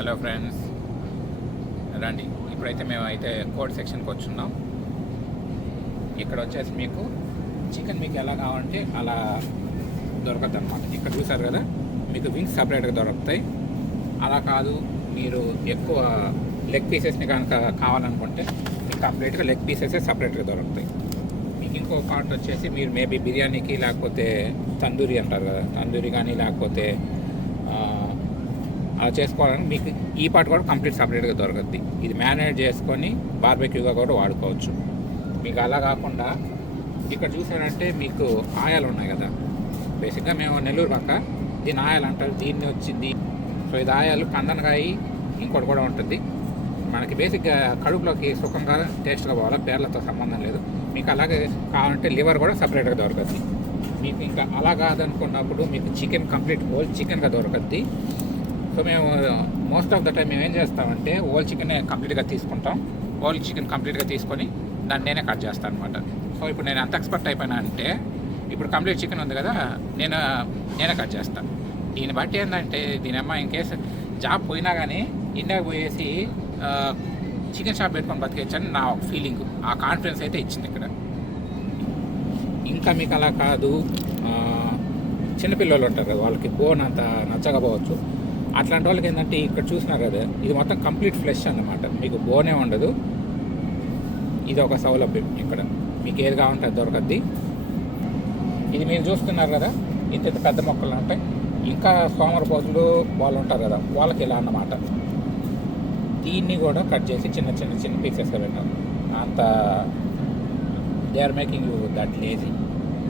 Hello friends, రండి. ఇప్పుడైతే మేము అయితే కోడ్ సెక్షన్కి వచ్చున్నాం. ఇక్కడ వచ్చేసి మీకు చికెన్ మీకు ఎలా కావాలంటే అలా దొరకద్దు అనమాట. ఇక్కడ చూసారు కదా, మీకు వింగ్స్ సపరేట్గా దొరుకుతాయి. అలా కాదు, మీరు ఎక్కువ లెగ్ పీసెస్ని కనుక కావాలనుకుంటే మీకు కంప్లీట్గా లెగ్ పీసెసే సపరేట్గా దొరుకుతాయి. మీకు ఇంకో పార్ట్ వచ్చేసి మీరు మేబీ బిర్యానీకి లేకపోతే తందూరి అంటారు కదా, తందూరి కానీ లేకపోతే అలా చేసుకోవాలని మీకు ఈ పార్ట్ కూడా కంప్లీట్ సపరేట్గా దొరకద్ది. ఇది మ్యారినేట్ చేసుకొని బార్బెక్యూగా కూడా వాడుకోవచ్చు. మీకు అలా కాకుండా ఇక్కడ చూసారంటే మీకు ఆయాలు ఉన్నాయి కదా, బేసిక్గా మేము నెల్లూరు పక్క దీని ఆయాలు అంటారు. దీన్ని వచ్చింది సో ఇది ఆయాలు కందనకాయ ఇంకోటి కూడా ఉంటుంది. మనకి బేసిక్గా కడుపులోకి సుఖంగా టేస్ట్గా పోవాలా, పేర్లతో సంబంధం లేదు. మీకు అలాగే కావాలంటే లివర్ కూడా సపరేట్గా దొరకద్ది. మీకు ఇంకా అలా కాదనుకున్నప్పుడు మీకు చికెన్ కంప్లీట్ హోల్ చికెన్గా దొరకద్ది. సో మేము మోస్ట్ ఆఫ్ ద టైం మేము ఏం చేస్తామంటే హోల్ చికెన్ కంప్లీట్గా తీసుకుంటాం. హోల్ చికెన్ కంప్లీట్గా తీసుకొని దాన్ని నేనే కట్ చేస్తాను అనమాట. సో ఇప్పుడు నేను ఎంత ఎక్స్పర్ట్ అయిపోయినా అంటే ఇప్పుడు కంప్లీట్ చికెన్ ఉంది కదా, నేనే కట్ చేస్తాను. దీన్ని బట్టి ఏంటంటే దీనమ్మ ఇన్ కేసు జాబ్ పోయినా కానీ ఇండియాకి పోయేసి చికెన్ షాప్ పెట్టుకొని బతికేచ్చని నా ఫీలింగ్, ఆ కాన్ఫిడెన్స్ అయితే ఇచ్చింది ఇక్కడ. ఇంకా మీకు అలా కాదు, చిన్నపిల్లలు ఉంటారు కదా, వాళ్ళకి బోన్ అంత నచ్చకపోవచ్చు. అట్లాంటి వాళ్ళకి ఏంటంటే ఇక్కడ చూసినారు కదా, ఇది మొత్తం కంప్లీట్ ఫ్లెష్ అన్నమాట. మీకు బోనే ఉండదు. ఇది ఒక సౌలభ్యం. ఇక్కడ మీకు ఏది కావాలంటే అది దొరకద్ది. ఇది మీరు చూస్తున్నారు కదా, ఇంత పెద్ద మొక్కలు ఉంటాయి. ఇంకా సోమరపోతులు వాళ్ళు ఉంటారు కదా, వాళ్ళకి ఇలా అన్నమాట. దీన్ని కూడా కట్ చేసి చిన్న చిన్న చిన్న పీసెస్గా పెట్టాం. అంత they are making you that lazy.